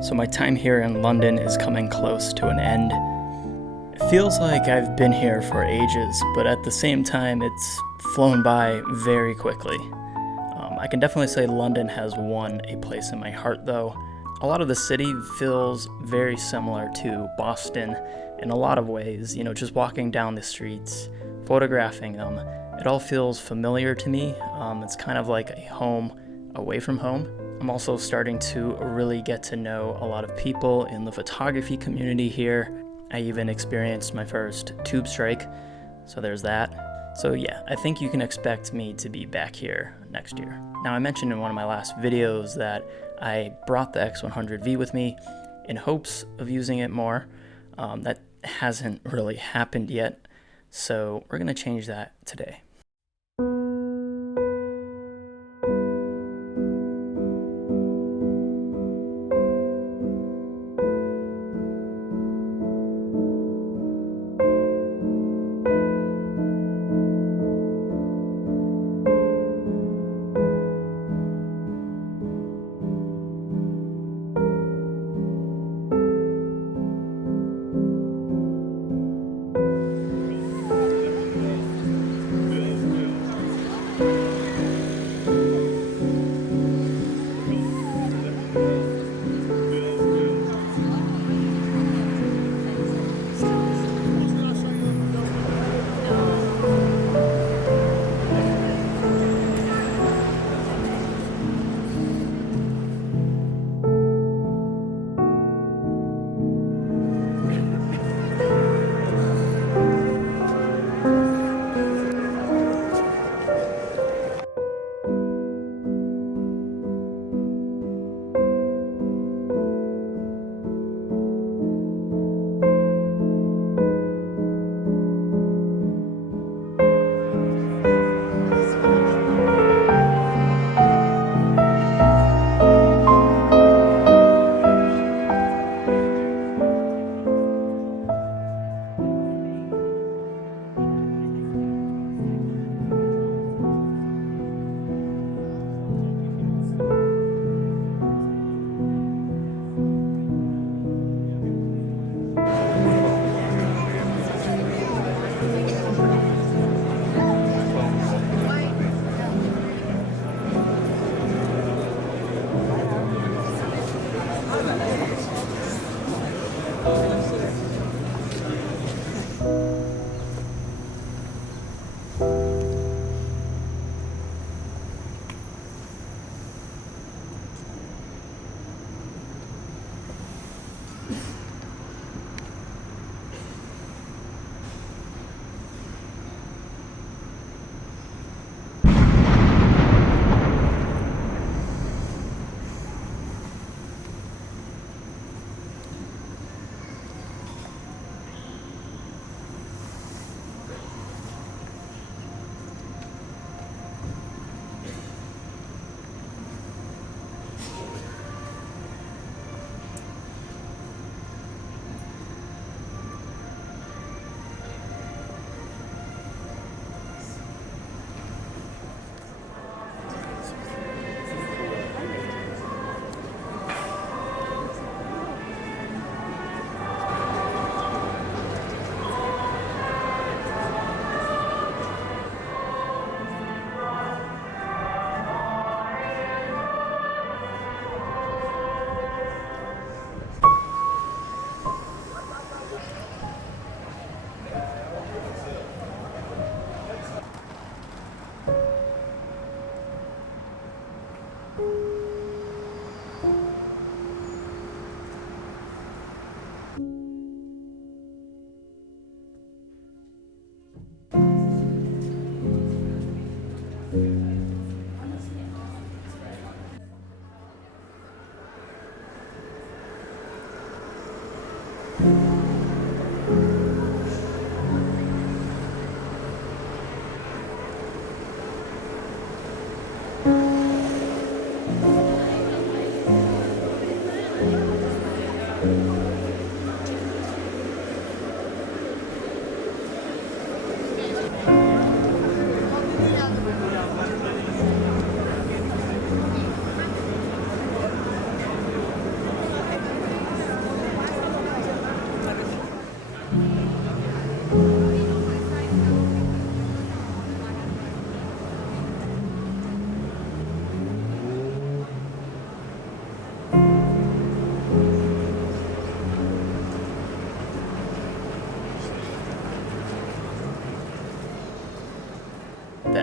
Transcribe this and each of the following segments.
So my time here in London is coming close to an end. It feels like I've been here for ages, but at the same time it's flown by very quickly. I can definitely say London has won a place in my heart though. A lot of the city feels very similar to Boston in a lot of ways, just walking down the streets, photographing them. It all feels familiar to me. It's kind of like a home away from home. I'm also starting to really get to know a lot of people in the photography community here. I even experienced my first tube strike, so there's that. So yeah, I think you can expect me to be back here next year. Now, I mentioned in one of my last videos that I brought the X100V with me in hopes of using it more. That hasn't really happened yet, so we're gonna change that today.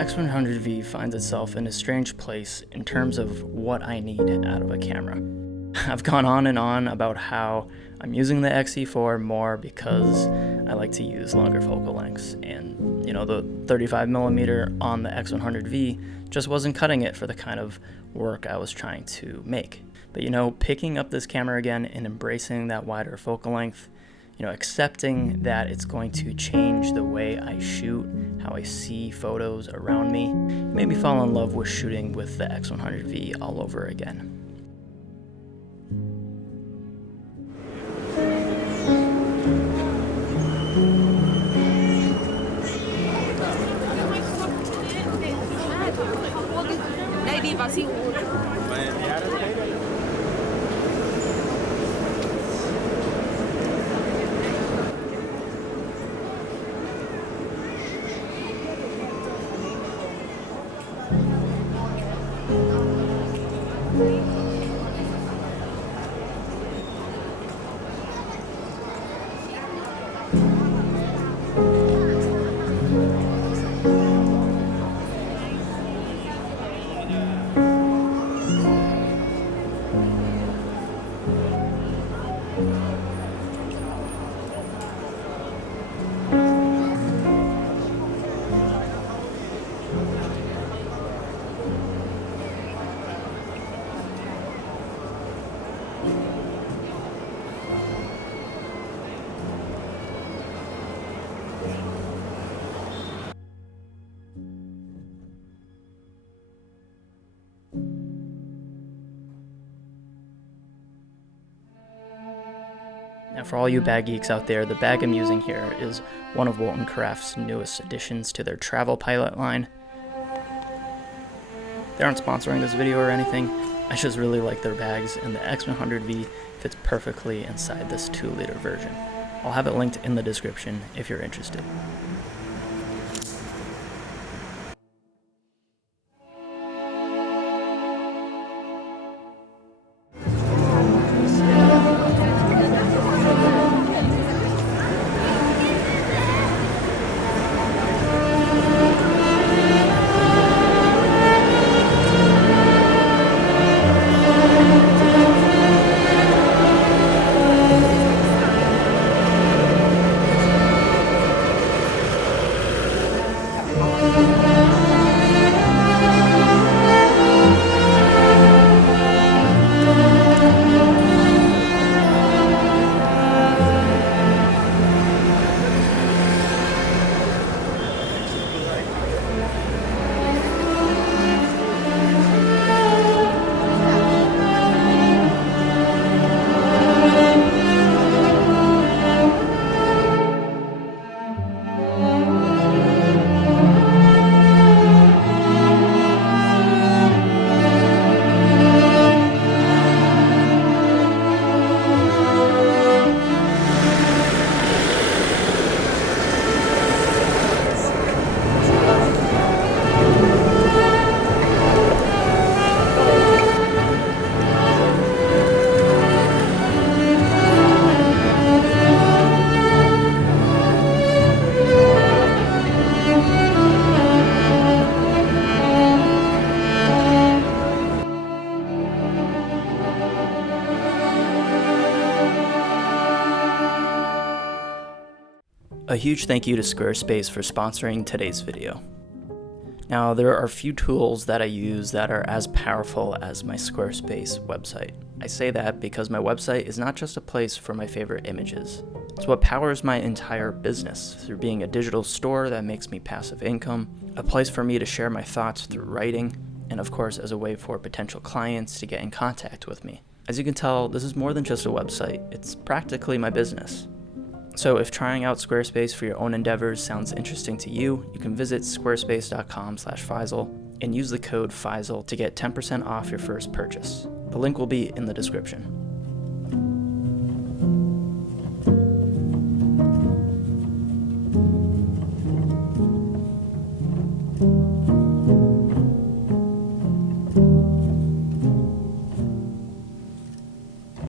X100V finds itself in a strange place in terms of what I need out of a camera. I've gone on and on about how I'm using the XE4 more because I like to use longer focal lengths, and the 35mm on the X100V just wasn't cutting it for the kind of work I was trying to make. But picking up this camera again and embracing that wider focal length, accepting that it's going to change the way I shoot, how I see photos around me, made me fall in love with shooting with the X100V all over again. Now for all you bag geeks out there, the bag I'm using here is one of Walton Craft's newest additions to their travel pilot line. They aren't sponsoring this video or anything, I just really like their bags, and the X100V fits perfectly inside this 2-liter version. I'll have it linked in the description if you're interested. A huge thank you to Squarespace for sponsoring today's video. Now, there are a few tools that I use that are as powerful as my Squarespace website. I say that because my website is not just a place for my favorite images. It's what powers my entire business through being a digital store that makes me passive income, a place for me to share my thoughts through writing, and of course as a way for potential clients to get in contact with me. As you can tell, this is more than just a website, it's practically my business. So if trying out Squarespace for your own endeavors sounds interesting to you, you can visit squarespace.com/Faisal and use the code Faisal to get 10% off your first purchase. The link will be in the description.